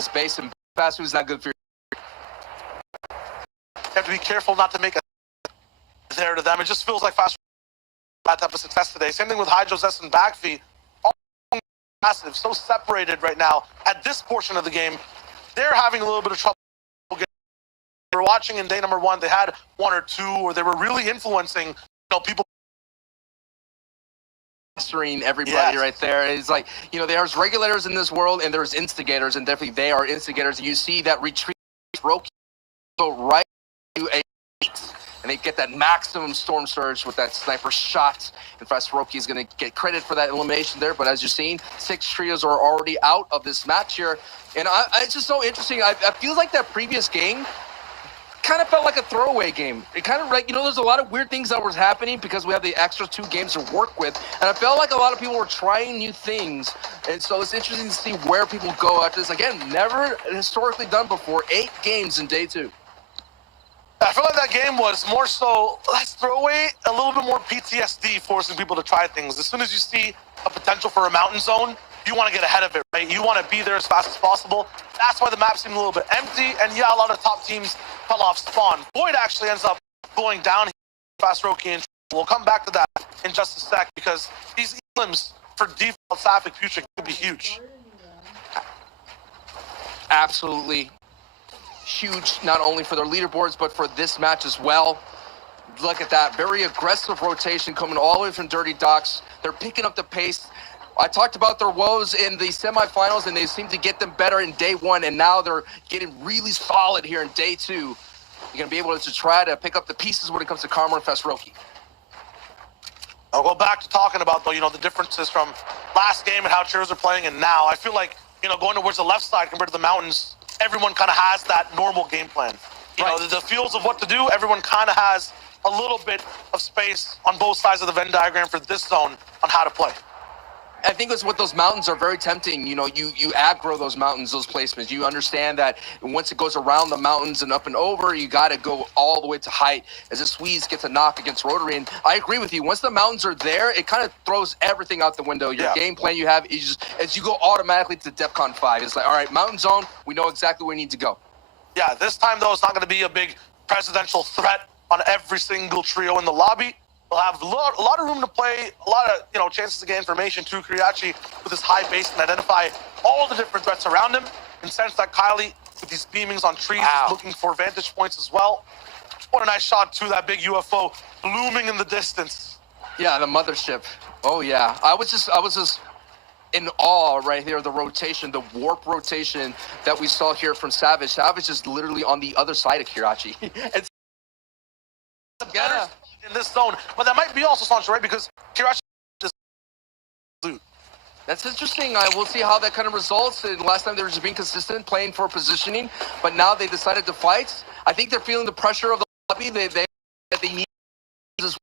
space, and fast food is not good for you. You have to be careful not to make a there to them. It just feels like fast food that type of success today. Same thing with Hydro Zest and Backfeet. All massive, so separated right now at this portion of the game. They're having a little bit of trouble. They were watching in day number 1. They had 1 or 2, or they were really influencing, people. Everybody right there. It's like, there's regulators in this world and there's instigators, and definitely they are instigators. You see that retreat Roki go right to a beat, and they get that maximum storm surge with that sniper shot. In fact, Roki is going to get credit for that elimination there, but as you're seeing, 6 trios are already out of this match here, and it's just so interesting. I feel like that previous game kind of felt like a throwaway game. It kind of like, there's a lot of weird things that was happening because we have the extra 2 games to work with, and I felt like a lot of people were trying new things, and so it's interesting to see where people go after this. Again, never historically done before. 8 games in day 2. I feel like that game was more so, let's throw away a little bit more PTSD, forcing people to try things. As soon as you see a potential for a mountain zone, you want to get ahead of it, right? You want to be there as fast as possible. That's why the map seemed a little bit empty, and yeah, a lot of top teams fell off spawn. Void actually ends up going down fast Roki, and we'll come back to that in just a sec, because these elims for default Sapphic future could be huge. Absolutely huge, not only for their leaderboards, but for this match as well. Look at that, very aggressive rotation coming all the way from Dirty Docks. They're picking up the pace. I talked about their woes in the semifinals, and they seem to get them better in day 1, and now they're getting really solid here in day 2. You're going to be able to try to pick up the pieces when it comes to Karma and Fesroki. I'll go back to talking about, though, the differences from last game and how Cheers are playing and now. I feel like, going towards the left side compared to the mountains, everyone kind of has that normal game plan. You know, the fields of what to do, everyone kind of has a little bit of space on both sides of the Venn diagram for this zone on how to play. I think it's what those mountains are very tempting. You aggro those mountains, those placements. You understand that once it goes around the mountains and up and over, you got to go all the way to height as a Squeeze gets a knock against Rotary. And I agree with you. Once the mountains are there, it kind of throws everything out the window. Your game plan you have is as you go automatically to DEFCON 5. It's like, all right, mountain zone, we know exactly where we need to go. Yeah, this time, though, it's not going to be a big presidential threat on every single trio in the lobby. They'll have a lot of room to play, a lot of chances to get information to Kuriachi with his high base and identify all the different threats around him. And sense that Kylie, with these beamings on trees, is looking for vantage points as well. What a nice shot to that big UFO looming in the distance. Yeah, the mothership. Oh yeah, I was just in awe right here. The rotation, the warp rotation that we saw here from Savage. Savage is literally on the other side of Kirachi. It's in this zone, but that might be also Sancho, right? Because Kirachi just loot. That's interesting. We'll see how that kind of results. And last time they were just being consistent, playing for positioning, but now they decided to fight. I think they're feeling the pressure of the lobby. They need this.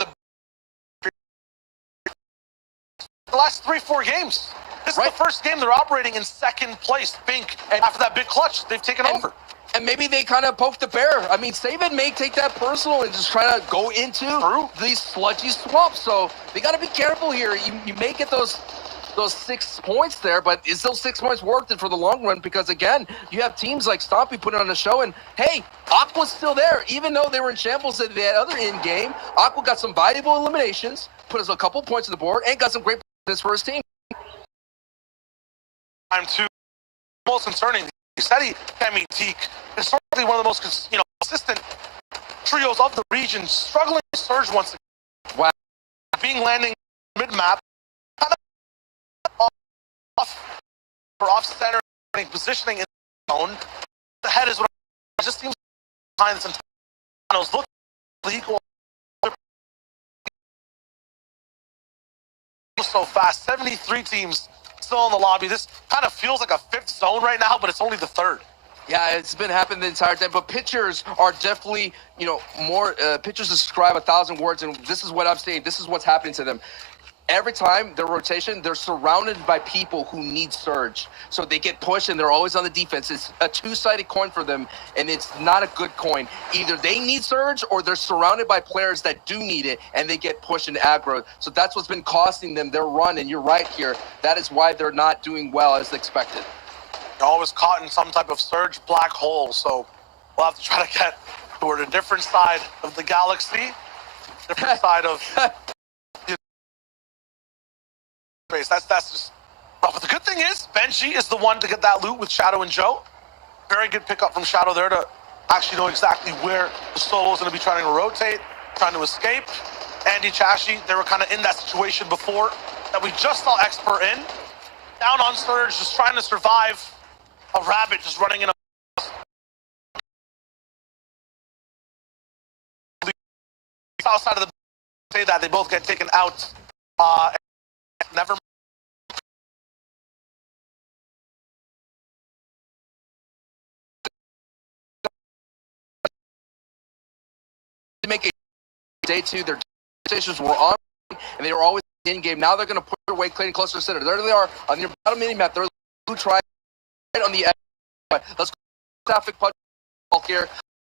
The last 3-4 games. This is the first game they're operating in second place. Bink, and after that big clutch, they've taken over. And maybe they kind of poked the bear. I mean, Saban may take that personal and just try to go into these sludgy swamps. So they got to be careful here. You may get those 6 points there, but is those 6 points worth it for the long run? Because again, you have teams like Stompy putting on a show, and hey, Aqua's still there. Even though they were in shambles at the other end game, Aqua got some valuable eliminations, put us a couple points on the board, and got some great points for his team. I'm too most concerning. Seti, Kemi, Teak, historically one of the most consistent trios of the region, struggling to surge once again. Wow. Being landing mid-map, kind of off center, positioning in the zone. The head is what just seems behind this entire look equal. So fast, 73 teams still in the lobby. This kind of feels like a 5th zone right now, but it's only the 3rd. Yeah, it's been happening the entire time, but pitchers are definitely, more, pitchers describe 1,000 words, and this is what I'm saying. This is what's happening to them. every time their rotation, they're surrounded by people who need surge. So they get pushed and they're always on the defense. It's a two-sided coin for them, and it's not a good coin. Either they need surge or they're surrounded by players that do need it, and they get pushed and aggro. So that's what's been costing them their run, and you're right here. That is why they're not doing well as expected. They're always caught in some type of surge black hole, so we'll have to try to get toward a different side of the galaxy, different side of space. That's just rough. But the good thing is, Benji is the one to get that loot with Shadow and Joe. Very good pickup from Shadow there to actually know exactly where the solo is going to be trying to rotate, trying to escape. Andy Chashi, they were kind of in that situation before that we just saw Expert in. Down on Surge, just trying to survive. A rabbit just running in a south side of the say that they both get taken out. Never to make a day two, their stations were on, and they were always in game. Now they're going to put their way clean closer to center. There they are on your bottom mini map. They're blue try right on the edge. Let's go traffic punch here.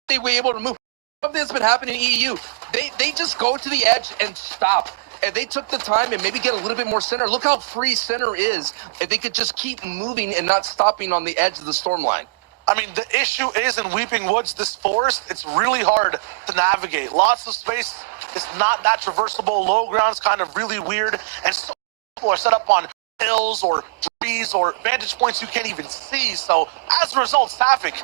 They were able to move. Something that's been happening in EU. They just go to the edge and stop. And they took the time and maybe get a little bit more center. Look how free center is. If they could just keep moving and not stopping on the edge of the storm line. I mean, the issue is in Weeping Woods, this forest, it's really hard to navigate. Lots of space. It's not that traversable. Low ground's kind of really weird. And so people are set up on hills or trees or vantage points you can't even see. So as a result, Sapphic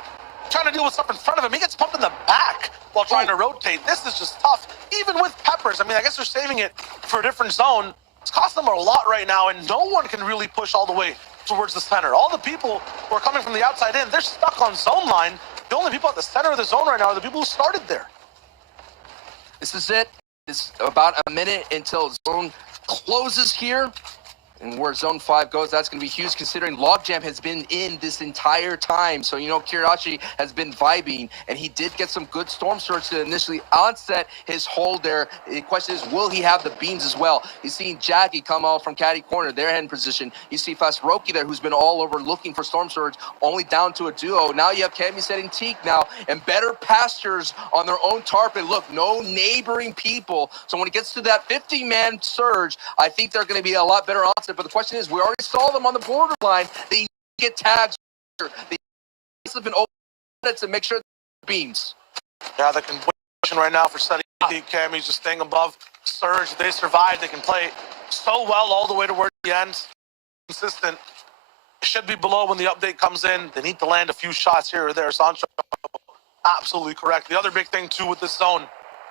trying to deal with stuff in front of him. He gets pumped in the back while trying to rotate. This is just tough. Even with Peppers, I mean, I guess they're saving it for a different zone. It's costing them a lot right now, and no one can really push all the way towards the center. All the people who are coming from the outside in, they're stuck on zone line. The only people at the center of the zone right now are the people who started there. This is it. It's about a minute until zone closes here. And where Zone 5 goes, that's going to be huge considering Logjam has been in this entire time. So, you know, Kirachi has been vibing, and he did get some good Storm Surge to initially onset his hold there. The question is, will he have the beams as well? You've seen Jackie come out from caddy corner, their head in position. You see Fast Roki there, who's been all over looking for Storm Surge, only down to a duo. Now you have Cammy setting Teak now, and better pastures on their own tarp. And look, no neighboring people. So when it gets to that 50-man surge, I think they're going to be a lot better onset. But the question is, we already saw them on the borderline. They need to get tags. They have been open to make sure beams. Yeah, the condition right now for setting Cammy's just staying above Surge. They survived. They can play so well all the way towards the end. Consistent. It should be below when the update comes in. They need to land a few shots here or there. Sancho, absolutely correct. The other big thing, too, with this zone,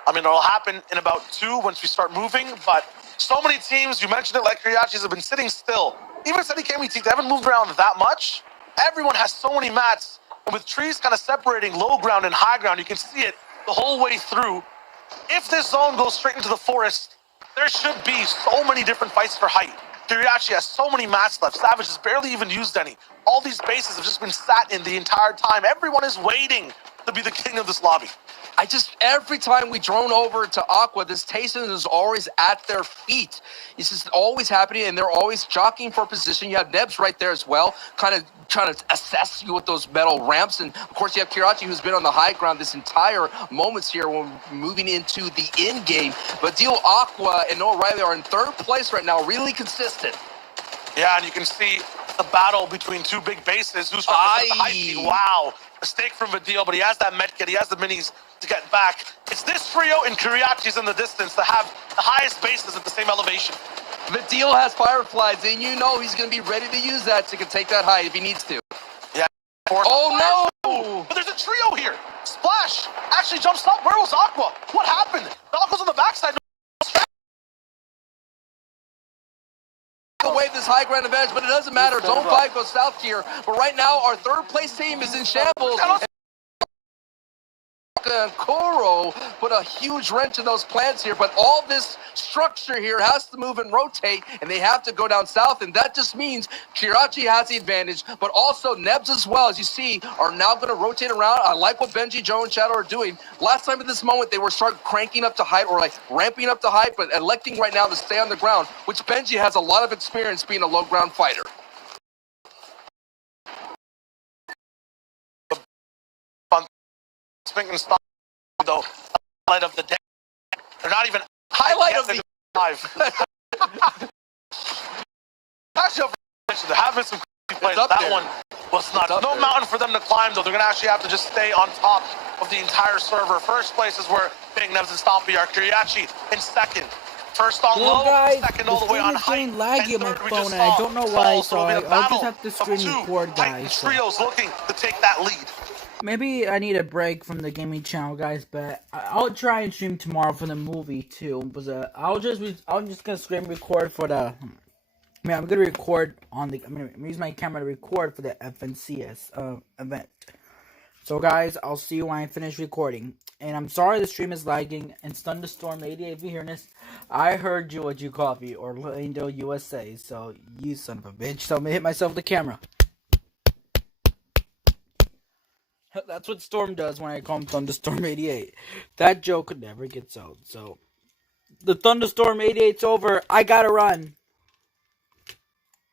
I mean, it'll happen in about 2 once we start moving, but so many teams, you mentioned it, like Kiriachis, have been sitting still. Even Steady Cammy teams, they haven't moved around that much. Everyone has so many mats, and with trees kind of separating low ground and high ground, you can see it the whole way through. If this zone goes straight into the forest, there should be so many different fights for height. Kiriachi has so many mats left. Savage has barely even used any. All these bases have just been sat in the entire time. Everyone is waiting to be the king of this lobby. Every time we drone over to Aqua, this Tayson is always at their feet. It's just always happening, and they're always jockeying for position. You have Nebs right there as well, kind of trying to assess you with those metal ramps. And, of course, you have Kirachi, who's been on the high ground this entire moments here when moving into the end game. But Deal Aqua and Noah Riley are in third place right now, really consistent. Yeah, and you can see the battle between two big bases. Who's trying to the high speed? Wow. Mistake from Vadil, but he has that medkit. He has the minis to get back. It's this trio and Kiriachi's in the distance that have the highest bases at the same elevation. Vadil has Fireflies, and you know he's going to be ready to use that to take that height if he needs to. Yeah. Oh, no! But there's a trio here. Splash actually jumps up. Where was Aqua? What happened? Aqua's on the backside. Away this high ground advantage, but it doesn't matter. Zone 5 goes south here, but right now our third place team is in shambles. and Koro put a huge wrench in those plans here, but all this structure here has to move and rotate, and they have to go down south, and that just means Kirachi has the advantage, but also Nebs as well, as you see, are now going to rotate around. I like what Benji, Joe, and Shadow are doing. Last time at this moment, they were start cranking up to height or like ramping up to height, but electing right now to stay on the ground, which Benji has a lot of experience being a low ground fighter. Speaking stop, though, highlight of the day. They're not even highlight of the live. Actually, there have been some plays. That there. One was not. No there. mountain for them to climb, though. They're going to actually have to just stay on top of the entire server. First place is where Big Nebs and Stompy are. Kiriachi in second. First on low, guys, second all the way on height. Laggy on my phone, and I don't know why, so I'll just have to screen record, guys. So. Trios looking to take that lead. Maybe I need a break from the gaming channel, guys, but I'll try and stream tomorrow for the movie too. But I'm just gonna screen record for the. I'm gonna record on the. I'm gonna use my camera to record for the FNCS event. So guys, I'll see you when I finish recording. And I'm sorry the stream is lagging. And Thunderstorm 88, if you're hearing this, I heard you at you coffee Orlando, USA. So you son of a bitch. So I'm gonna hit myself with the camera. That's what Storm does when I call him Thunderstorm 88. That joke never gets old. So the Thunderstorm 88's over. I gotta run.